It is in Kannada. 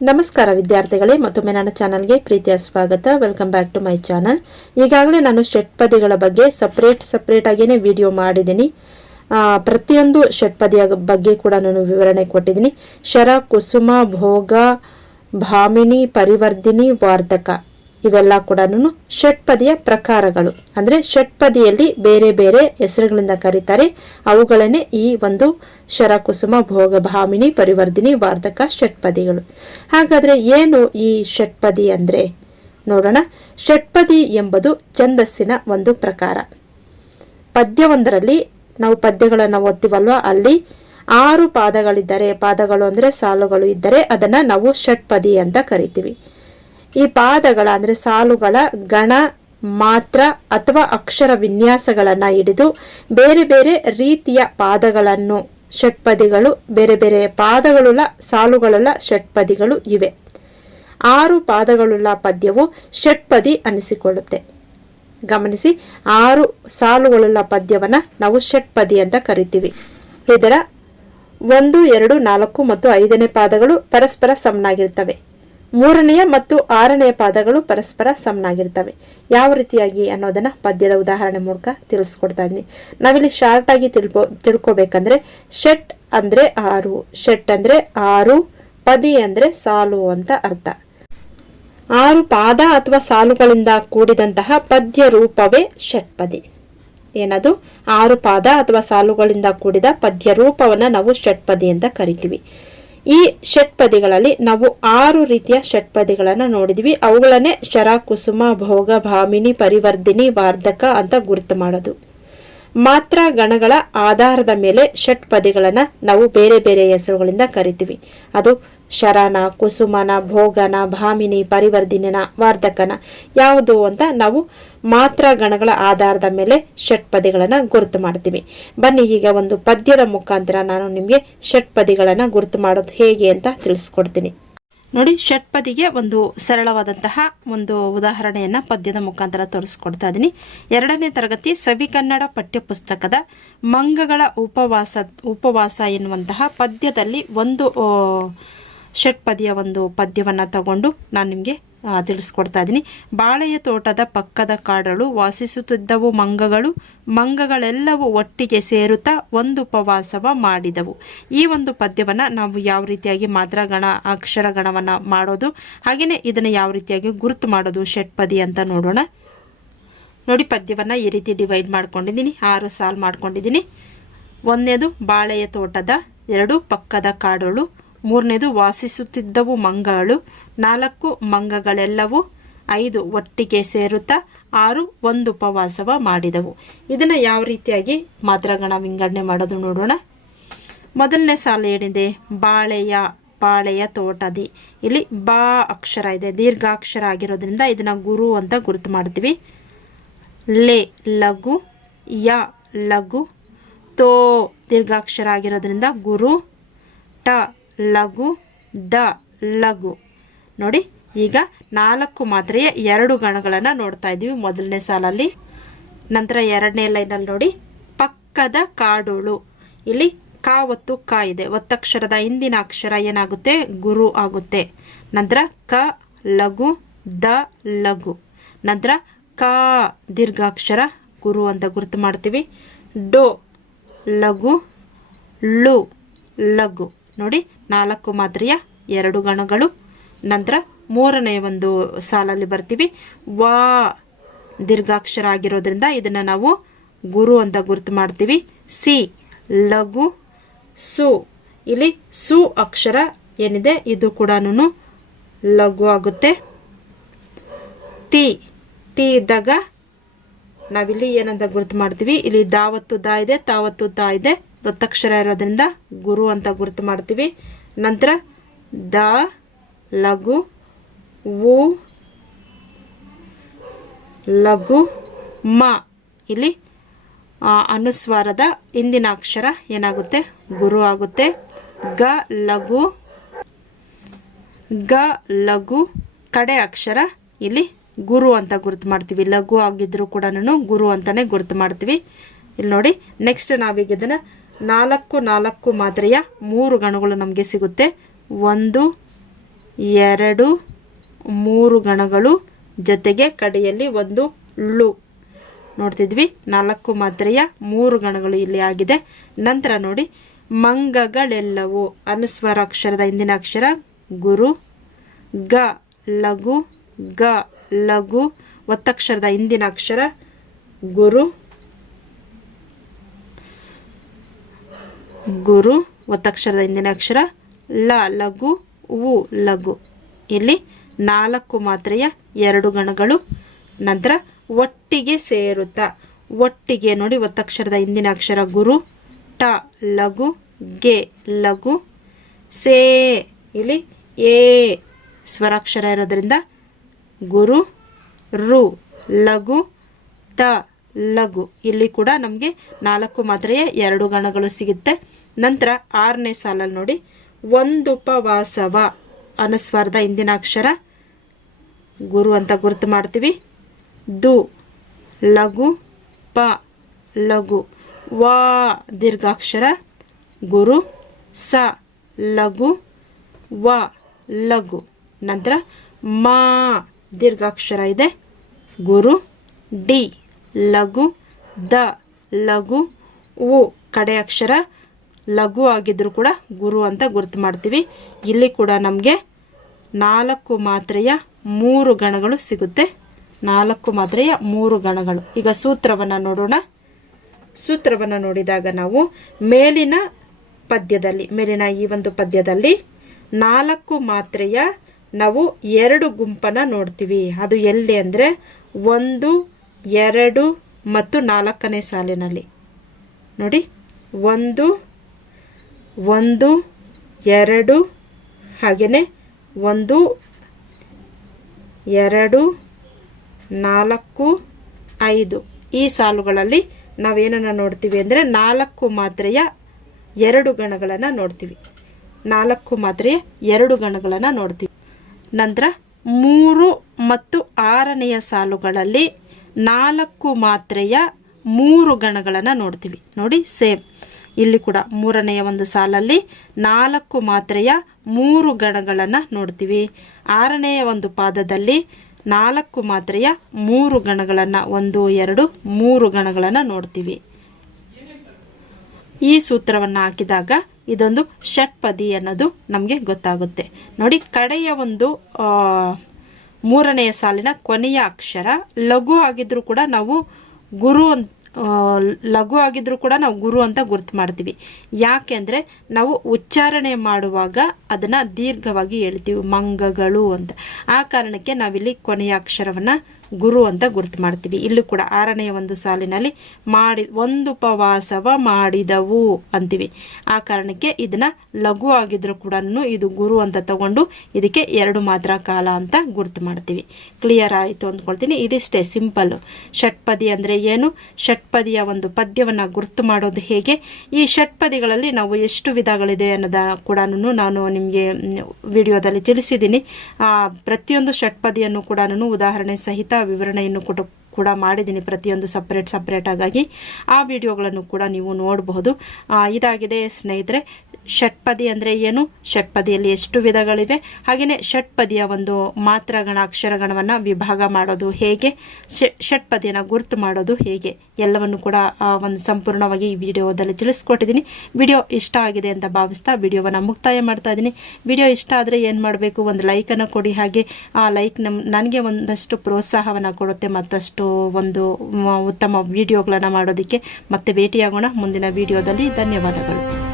ನಮಸ್ಕಾರ ವಿದ್ಯಾರ್ಥಿಗಳೇ, ಮತ್ತೊಮ್ಮೆ ನನ್ನ ಚಾನಲ್ಗೆ ಪ್ರೀತಿಯ ಸ್ವಾಗತ. Welcome back to my channel. ಈಗಾಗಲೇ ನಾನು ಷಟ್ಪದಿಗಳ ಬಗ್ಗೆ ಸಪ್ರೇಟ್ ಆಗಿನೇ ವಿಡಿಯೋ ಮಾಡಿದ್ದೀನಿ. ಪ್ರತಿಯೊಂದು ಷಟ್ಪದಿಯ ಬಗ್ಗೆ ಕೂಡ ನಾನು ವಿವರಣೆ ಕೊಟ್ಟಿದ್ದೀನಿ. ಶರ, ಕುಸುಮ, ಭೋಗ, ಭಾಮಿನಿ, ಪರಿವರ್ಧಿನಿ, ವಾರ್ಧಕ ಇವೆಲ್ಲ ಕೂಡ ಷಟ್ಪದಿಯ ಪ್ರಕಾರಗಳು. ಅಂದರೆ ಷಟ್ಪದಿಯಲ್ಲಿ ಬೇರೆ ಬೇರೆ ಹೆಸರುಗಳಿಂದ ಕರೀತಾರೆ. ಅವುಗಳನ್ನೇ ಈ ಒಂದು ಶರ, ಕುಸುಮ, ಭೋಗ, ಭಾಮಿನಿ, ಪರಿವರ್ಧಿನಿ, ವಾರ್ಧಕ ಷಟ್ಪದಿಗಳು. ಹಾಗಾದರೆ ಏನು ಈ ಷಟ್ಪದಿ ಅಂದರೆ ನೋಡೋಣ. ಷಟ್ಪದಿ ಎಂಬುದು ಛಂದಸ್ಸಿನ ಒಂದು ಪ್ರಕಾರ. ಪದ್ಯವೊಂದರಲ್ಲಿ ನಾವು ಪದ್ಯಗಳನ್ನು ಓದ್ತೀವಲ್ವ, ಅಲ್ಲಿ 6 ಪಾದಗಳಿದ್ದರೆ, ಪಾದಗಳು ಅಂದರೆ ಸಾಲುಗಳು ಇದ್ದರೆ ಅದನ್ನು ನಾವು ಷಟ್ಪದಿ ಅಂತ ಕರಿತೀವಿ. ಈ ಪಾದಗಳ ಅಂದರೆ ಸಾಲುಗಳ ಗಣ, ಮಾತ್ರ ಅಥವಾ ಅಕ್ಷರ ವಿನ್ಯಾಸಗಳನ್ನು ಹಿಡಿದು ಬೇರೆ ಬೇರೆ ರೀತಿಯ ಪಾದಗಳನ್ನು ಷಟ್ಪದಿಗಳು, ಬೇರೆ ಬೇರೆ ಪಾದಗಳುಳ್ಳ ಸಾಲುಗಳುಳ್ಳ ಷಟ್ಪದಿಗಳು ಇವೆ. 6 ಪಾದಗಳುಳ್ಳ ಪದ್ಯವು ಷಟ್ಪದಿ ಅನಿಸಿಕೊಳ್ಳುತ್ತೆ. ಗಮನಿಸಿ, 6 ಸಾಲುಗಳುಳ್ಳ ಪದ್ಯವನ್ನು ನಾವು ಷಟ್ಪದಿ ಅಂತ ಕರಿತೀವಿ. ಇದರ 1, 2, 4 ಮತ್ತು 5ನೇ ಪಾದಗಳು ಪರಸ್ಪರ ಸಮನಾಗಿರ್ತವೆ. 3ನೇ ಮತ್ತು 6ನೇ ಪಾದಗಳು ಪರಸ್ಪರ ಸಮನಾಗಿರ್ತವೆ. ಯಾವ ರೀತಿಯಾಗಿ ಅನ್ನೋದನ್ನ ಪದ್ಯದ ಉದಾಹರಣೆ ಮೂಲಕ ತಿಳಿಸ್ಕೊಡ್ತಾ ಇದ್ದೀನಿ. ನಾವಿಲ್ಲಿ ಶಾರ್ಟ್ ಆಗಿ ತಿಳ್ಕೊಬೇಕಂದ್ರೆ ಷಟ್ ಅಂದ್ರೆ 6, ಷಟ್ ಅಂದ್ರೆ 6, ಪದಿ ಅಂದ್ರೆ ಸಾಲು ಅಂತ ಅರ್ಥ. 6 ಪಾದ ಅಥವಾ ಸಾಲುಗಳಿಂದ ಕೂಡಿದಂತಹ ಪದ್ಯ ರೂಪವೇ ಷಟ್ಪದಿ. ಏನದು? 6 ಪಾದ ಅಥವಾ ಸಾಲುಗಳಿಂದ ಕೂಡಿದ ಪದ್ಯ ರೂಪವನ್ನು ನಾವು ಷಟ್ಪದಿ ಅಂತ ಕರಿತೀವಿ. ಈ ಷಟ್ಪದಿಗಳಲ್ಲಿ ನಾವು 6 ರೀತಿಯ ಷಟ್ಪದಿಗಳನ್ನು ನೋಡಿದ್ವಿ. ಅವುಗಳನ್ನೇ ಶರ, ಕುಸುಮ, ಭೋಗ, ಭಾಮಿನಿ, ಪರಿವರ್ಧಿನಿ, ವಾರ್ಧಕ ಅಂತ ಗುರುತು ಮಾಡೋದು. ಮಾತ್ರ ಗಣಗಳ ಆಧಾರದ ಮೇಲೆ ಷಟ್ಪದಿಗಳನ್ನು ನಾವು ಬೇರೆ ಬೇರೆ ಹೆಸರುಗಳಿಂದ ಕರಿತೀವಿ. ಅದು ಶರನ, ಕುಸುಮನ, ಭೋಗನ, ಭಾಮಿನಿ, ಪರಿವರ್ಧಿನಿನ, ವಾರ್ಧಕನ ಯಾವುದು ಅಂತ ನಾವು ಮಾತ್ರ ಗಣಗಳ ಆಧಾರದ ಮೇಲೆ ಷಟ್ಪದಿಗಳನ್ನು ಗುರುತು ಮಾಡ್ತೀವಿ. ಬನ್ನಿ, ಈಗ ಒಂದು ಪದ್ಯದ ಮುಖಾಂತರ ನಾನು ನಿಮಗೆ ಷಟ್ಪದಿಗಳನ್ನು ಗುರುತು ಮಾಡೋದು ಹೇಗೆ ಅಂತ ತಿಳಿಸ್ಕೊಡ್ತೀನಿ. ನೋಡಿ, ಷಟ್ಪದಿಗೆ ಒಂದು ಸರಳವಾದಂತಹ ಒಂದು ಉದಾಹರಣೆಯನ್ನು ಪದ್ಯದ ಮುಖಾಂತರ ತೋರಿಸ್ಕೊಡ್ತಾ ಇದ್ದೀನಿ. 2ನೇ ತರಗತಿ ಸವಿಕನ್ನಡ ಪಠ್ಯಪುಸ್ತಕದ ಮಂಗಗಳ ಉಪವಾಸ ಎನ್ನುವಂತಹ ಪದ್ಯದಲ್ಲಿ ಒಂದು ಷಟ್ಪದಿಯ ಒಂದು ಪದ್ಯವನ್ನು ತಗೊಂಡು ನಾನು ನಿಮಗೆ ತಿಳಿಸ್ಕೊಡ್ತಾ ಇದ್ದೀನಿ. ಬಾಳೆಯ ತೋಟದ ಪಕ್ಕದ ಕಾಡಳು ವಾಸಿಸುತ್ತಿದ್ದವು ಮಂಗಗಳೆಲ್ಲವೂ ಒಟ್ಟಿಗೆ ಸೇರುತ್ತಾ ಒಂದು ಉಪವಾಸವ ಮಾಡಿದವು. ಈ ಒಂದು ಪದ್ಯವನ್ನು ನಾವು ಯಾವ ರೀತಿಯಾಗಿ ಮಾತ್ರಗಣ, ಅಕ್ಷರಗಣವನ್ನು ಮಾಡೋದು, ಹಾಗೆಯೇ ಇದನ್ನು ಯಾವ ರೀತಿಯಾಗಿ ಗುರುತು ಮಾಡೋದು ಷಟ್ಪದಿ ಅಂತ ನೋಡೋಣ. ನೋಡಿ, ಪದ್ಯವನ್ನು ಈ ರೀತಿ ಡಿವೈಡ್ ಮಾಡ್ಕೊಂಡಿದ್ದೀನಿ, 6 ಸಾಲು ಮಾಡ್ಕೊಂಡಿದ್ದೀನಿ. 1ನೇದು ಬಾಳೆಯ ತೋಟದ, 2 ಪಕ್ಕದ ಕಾಡಳು, 3ನೇದು ವಾಸಿಸುತ್ತಿದ್ದವು ಮಂಗಗಳು, 4 ಮಂಗಗಳೆಲ್ಲವೂ, 5 ಒಟ್ಟಿಗೆ ಸೇರುತ್ತಾ, 6 ಒಂದು ಉಪವಾಸವ ಮಾಡಿದವು. ಇದನ್ನು ಯಾವ ರೀತಿಯಾಗಿ ಮಾತ್ರಗಣ ವಿಂಗಡಣೆ ಮಾಡೋದು ನೋಡೋಣ. ಮೊದಲನೇ ಸಾಲು ಏನಿದೆ? ಬಾಳೆಯ ತೋಟದಿ. ಇಲ್ಲಿ ಬಾ ಅಕ್ಷರ ಇದೆ, ದೀರ್ಘಾಕ್ಷರ ಆಗಿರೋದ್ರಿಂದ ಇದನ್ನು ಗುರು ಅಂತ ಗುರುತು ಮಾಡ್ತೀವಿ. ಲೆ ಲಘು, ಯ ಲಘು, ತೋ ದೀರ್ಘಾಕ್ಷರ ಆಗಿರೋದ್ರಿಂದ ಗುರು, ಟ ಲಘು, ದ ಲಘು. ನೋಡಿ, ಈಗ 4 ಮಾತ್ರೆಯ 2 ಗಣಗಳನ್ನು ನೋಡ್ತಾ ಇದ್ದೀವಿ ಮೊದಲನೇ ಸಾಲಲ್ಲಿ. ನಂತರ 2ನೇ ಲೈನಲ್ಲಿ ನೋಡಿ, ಪಕ್ಕದ ಕಾಡೋಳು. ಇಲ್ಲಿ ಕಾ ಒತ್ತು ಕ ಇದೆ, ಒತ್ತಕ್ಷರದ ಹಿಂದಿನ ಅಕ್ಷರ ಏನಾಗುತ್ತೆ? ಗುರು ಆಗುತ್ತೆ. ನಂತರ ಕ ಲಘು, ದ ಲಘು. ನಂತರ ಕ ದೀರ್ಘಾಕ್ಷರ ಗುರು ಅಂತ ಗುರುತು ಮಾಡ್ತೀವಿ. ಡೋ ಲಘು, ಳು ಲಘು. ನೋಡಿ, 4 ಮಾತ್ರೆಯ 2 ಗಣಗಳು. ನಂತರ 3ನೇ ಒಂದು ಸಾಲಲ್ಲಿ ಬರ್ತೀವಿ. ವಾ ದೀರ್ಘಾಕ್ಷರ ಆಗಿರೋದ್ರಿಂದ ಇದನ್ನು ನಾವು ಗುರು ಅಂತ ಗುರುತು ಮಾಡ್ತೀವಿ. ಸಿ ಲಘು, ಸು. ಇಲ್ಲಿ ಸು ಅಕ್ಷರ ಏನಿದೆ ಇದು ಕೂಡ ಲಘು ಆಗುತ್ತೆ. ತಿ ಇದ್ದಾಗ ನಾವಿಲ್ಲಿ ಏನಂತ ಗುರುತು ಮಾಡ್ತೀವಿ? ಇಲ್ಲಿ ದಾವತ್ತು ದಾ ಇದೆ, ತಾವತ್ತು ತಾ ಇದೆ, ಒತ್ತಕ್ಷರ ಇರೋದ್ರಿಂದ ಗುರು ಅಂತ ಗುರುತು ಮಾಡ್ತೀವಿ. ನಂತರ ದ ಲಘು, ವು ಲಘು, ಮ. ಇಲ್ಲಿ ಅನುಸ್ವಾರದ ಹಿಂದಿನ ಅಕ್ಷರ ಏನಾಗುತ್ತೆ? ಗುರು ಆಗುತ್ತೆ. ಗ ಲಘು, ಕಡೆ ಅಕ್ಷರ ಇಲ್ಲಿ ಗುರು ಅಂತ ಗುರುತು ಮಾಡ್ತೀವಿ. ಲಘು ಆಗಿದ್ರೂ ಕೂಡ ಗುರು ಅಂತಾನೆ ಗುರುತು ಮಾಡ್ತೀವಿ. ಇಲ್ಲಿ ನೋಡಿ, ನೆಕ್ಸ್ಟ್ ನಾವೀಗ ಇದನ್ನು 4 ಮಾತ್ರೆಯ 3 ಗಣಗಳು ನಮಗೆ ಸಿಗುತ್ತೆ. 1 2 3 ಗಣಗಳು ಜೊತೆಗೆ ಕಡೆಯಲ್ಲಿ ಒಂದು ಳು ನೋಡ್ತಿದ್ವಿ. 4 ಮಾತ್ರೆಯ 3 ಗಣಗಳು ಇಲ್ಲಿ ಆಗಿದೆ. ನಂತರ ನೋಡಿ ಮಂಗಗಳೆಲ್ಲವೂ ಅನುಸ್ವರ ಅಕ್ಷರದ ಹಿಂದಿನ ಅಕ್ಷರ ಗುರು, ಗ ಲಘು, ಗ ಲಘು, ಒತ್ತಕ್ಷರದ ಹಿಂದಿನ ಅಕ್ಷರ ಗುರು, ಗುರು, ಒತ್ತಕ್ಷರದ ಹಿಂದಿನ ಅಕ್ಷರ ಲ ಲಘು, ಉ ಲಘು. ಇಲ್ಲಿ 4 ಮಾತ್ರೆಯ 2 ಗಣಗಳು. ನಂತರ ಒಟ್ಟಿಗೆ ಸೇರುತ್ತಾ, ಒಟ್ಟಿಗೆ ನೋಡಿ ಒತ್ತಕ್ಷರದ ಹಿಂದಿನ ಅಕ್ಷರ ಗುರು, ಟ ಲಘು, ಗೆ ಲಘು, ಸೇ ಇಲ್ಲಿ ಎ ಸ್ವರಾಕ್ಷರ ಇರೋದ್ರಿಂದ ಗುರು, ರು ಲಘು, ತ ಲಘು. ಇಲ್ಲಿ ಕೂಡ ನಮಗೆ 4 ಮಾತ್ರೆಯ 2 ಗಣಗಳು ಸಿಗುತ್ತೆ. ನಂತರ 6ನೇ ಸಾಲಲ್ಲಿ ನೋಡಿ ಒಂದುಪವಾಸವ ಅನುಸ್ವಾರದ ಹಿಂದಿನ ಅಕ್ಷರ ಗುರು ಅಂತ ಗುರುತು ಮಾಡ್ತೀವಿ. ದು ಲಘು, ಪ ಲಘು, ವಾ ದೀರ್ಘಾಕ್ಷರ ಗುರು, ಸ ಲಘು, ವ ಲಘು. ನಂತರ ಮಾ ದೀರ್ಘಾಕ್ಷರ ಇದೆ ಗುರು, ಡಿ ಲಘು, ದ ಲಘು, ಉ ಕಡೆ ಅಕ್ಷರ ಲಘು ಆಗಿದ್ರೂ ಕೂಡ ಗುರು ಅಂತ ಗುರುತು ಮಾಡ್ತೀವಿ. ಇಲ್ಲಿ ಕೂಡ ನಮಗೆ 4 ಮಾತ್ರೆಯ 3 ಗಣಗಳು ಸಿಗುತ್ತೆ. 4 ಮಾತ್ರೆಯ 3 ಗಣಗಳು. ಈಗ ಸೂತ್ರವನ್ನು ನೋಡೋಣ. ಸೂತ್ರವನ್ನು ನೋಡಿದಾಗ ನಾವು ಮೇಲಿನ ಪದ್ಯದಲ್ಲಿ, ಮೇಲಿನ ಈ ಒಂದು ಪದ್ಯದಲ್ಲಿ 4 ಮಾತ್ರೆಯ ನಾವು 2 ಗುಂಪನ್ನು ನೋಡ್ತೀವಿ. ಅದು ಎಲ್ಲಿ ಅಂದರೆ 1, 2 ಮತ್ತು 4ನೇ ಸಾಲಿನಲ್ಲಿ ನೋಡಿ. 1, 2 ಹಾಗೆಯೇ 1, 2, 4, 5 ಈ ಸಾಲುಗಳಲ್ಲಿ ನಾವೇನನ್ನು ನೋಡ್ತೀವಿ ಅಂದರೆ 4 ಮಾತ್ರೆಯ 2 ಗಣಗಳನ್ನು ನೋಡ್ತೀವಿ. 4 ಮಾತ್ರೆಯ 2 ಗಣಗಳನ್ನು ನೋಡ್ತೀವಿ. ನಂತರ 3 ಮತ್ತು 6ನೆಯ ಸಾಲುಗಳಲ್ಲಿ 4 ಮಾತ್ರೆಯ 3 ಗಣಗಳನ್ನು ನೋಡ್ತೀವಿ. ನೋಡಿ ಸೇಮ್ ಇಲ್ಲಿ ಕೂಡ 3ನೆಯ ಒಂದು ಸಾಲಲ್ಲಿ 4 ಮಾತ್ರೆಯ 3 ಗಣಗಳನ್ನು ನೋಡ್ತೀವಿ. 6ನೆಯ ಒಂದು ಪಾದದಲ್ಲಿ 4 ಮಾತ್ರೆಯ 3 ಗಣಗಳನ್ನು 1, 2, 3 ಗಣಗಳನ್ನು ನೋಡ್ತೀವಿ. ಈ ಸೂತ್ರವನ್ನು ಹಾಕಿದಾಗ ಇದೊಂದು ಷಟ್ಪದಿ ಅನ್ನೋದು ನಮಗೆ ಗೊತ್ತಾಗುತ್ತೆ. ನೋಡಿ ಕಡೆಯ ಒಂದು 3ನೆಯ ಸಾಲಿನ ಕೊನೆಯ ಅಕ್ಷರ ಲಘು ಆಗಿದ್ರೂ ಕೂಡ ನಾವು ಗುರು ಲಘು ಆಗಿದ್ರೂ ಕೂಡ ನಾವು ಗುರು ಅಂತ ಗುರುತು ಮಾಡ್ತೀವಿ. ಯಾಕೆ ಅಂದರೆ ನಾವು ಉಚ್ಚಾರಣೆ ಮಾಡುವಾಗ ಅದನ್ನು ದೀರ್ಘವಾಗಿ ಹೇಳ್ತೀವಿ, ಮಂಗಗಳು ಅಂತ. ಆ ಕಾರಣಕ್ಕೆ ನಾವಿಲ್ಲಿ ಕೊನೆಯ ಅಕ್ಷರವನ್ನು ಗುರು ಅಂತ ಗುರುತು ಮಾಡ್ತೀವಿ. ಇಲ್ಲೂ ಕೂಡ 6ನೆಯ ಒಂದು ಸಾಲಿನಲ್ಲಿ ಒಂದುಪವಾಸವ ಮಾಡಿದವು ಅಂತೀವಿ. ಆ ಕಾರಣಕ್ಕೆ ಇದನ್ನು ಲಘು ಆಗಿದ್ರೂ ಕೂಡ ಇದು ಗುರು ಅಂತ ತಗೊಂಡು ಇದಕ್ಕೆ 2 ಮಾತ್ರ ಕಾಲ ಅಂತ ಗುರುತು ಮಾಡ್ತೀವಿ. ಕ್ಲಿಯರ್ ಆಯಿತು ಅಂದ್ಕೊಳ್ತೀನಿ. ಇದಿಷ್ಟೇ ಸಿಂಪಲ್ಲು. ಷಟ್ಪದಿ ಅಂದರೆ ಏನು, ಷಟ್ಪದಿಯ ಒಂದು ಪದ್ಯವನ್ನು ಗುರುತು ಮಾಡೋದು ಹೇಗೆ, ಈ ಷಟ್ಪದಿಗಳಲ್ಲಿ ನಾವು ಎಷ್ಟು ವಿಧಗಳಿದೆ ಅನ್ನೋದ ಕೂಡ ನಾನು ನಿಮಗೆ ವಿಡಿಯೋದಲ್ಲಿ ತಿಳಿಸಿದ್ದೀನಿ. ಪ್ರತಿಯೊಂದು ಷಟ್ಪದಿಯನ್ನು ಕೂಡ ಉದಾಹರಣೆ ಸಹಿತ ವಿವರಣೆಯನ್ನು ಕೂಡ ಮಾಡಿದ್ದೀನಿ, ಪ್ರತಿಯೊಂದು ಸಪ್ರೇಟಾಗಿ. ಆ ವಿಡಿಯೋಗಳನ್ನು ಕೂಡ ನೀವು ನೋಡಬಹುದು. ಇದಾಗಿದೆ ಸ್ನೇಹಿತರೆ ಷಟ್ಪದಿ ಅಂದರೆ ಏನು, ಷಟ್ಪದಿಯಲ್ಲಿ ಎಷ್ಟು ವಿಧಗಳಿವೆ, ಹಾಗೆಯೇ ಷಟ್ಪದಿಯ ಒಂದು ಮಾತ್ರಗಣ ಅಕ್ಷರಗಣವನ್ನು ವಿಭಾಗ ಮಾಡೋದು ಹೇಗೆ, ಷಟ್ಪದಿಯನ್ನು ಗುರುತು ಮಾಡೋದು ಹೇಗೆ, ಎಲ್ಲವನ್ನು ಕೂಡ ಒಂದು ಸಂಪೂರ್ಣವಾಗಿ ಈ ವಿಡಿಯೋದಲ್ಲಿ ತಿಳಿಸ್ಕೊಟ್ಟಿದ್ದೀನಿ. ವಿಡಿಯೋ ಇಷ್ಟ ಆಗಿದೆ ಅಂತ ಭಾವಿಸ್ತಾ ವಿಡಿಯೋವನ್ನು ಮುಕ್ತಾಯ ಮಾಡ್ತಾ ಇದ್ದೀನಿ. ವಿಡಿಯೋ ಇಷ್ಟ ಆದರೆ ಏನು ಮಾಡಬೇಕು, ಒಂದು ಲೈಕನ್ನು ಕೊಡಿ. ಹಾಗೆ ಆ ಲೈಕ್ ನನಗೆ ಒಂದಷ್ಟು ಪ್ರೋತ್ಸಾಹವನ್ನು ಕೊಡುತ್ತೆ, ಮತ್ತಷ್ಟು ಒಂದು ಉತ್ತಮ ವಿಡಿಯೋಗಳನ್ನು ಮಾಡೋದಕ್ಕೆ. ಮತ್ತೆ ಭೇಟಿಯಾಗೋಣ ಮುಂದಿನ ವಿಡಿಯೋದಲ್ಲಿ. ಧನ್ಯವಾದಗಳು.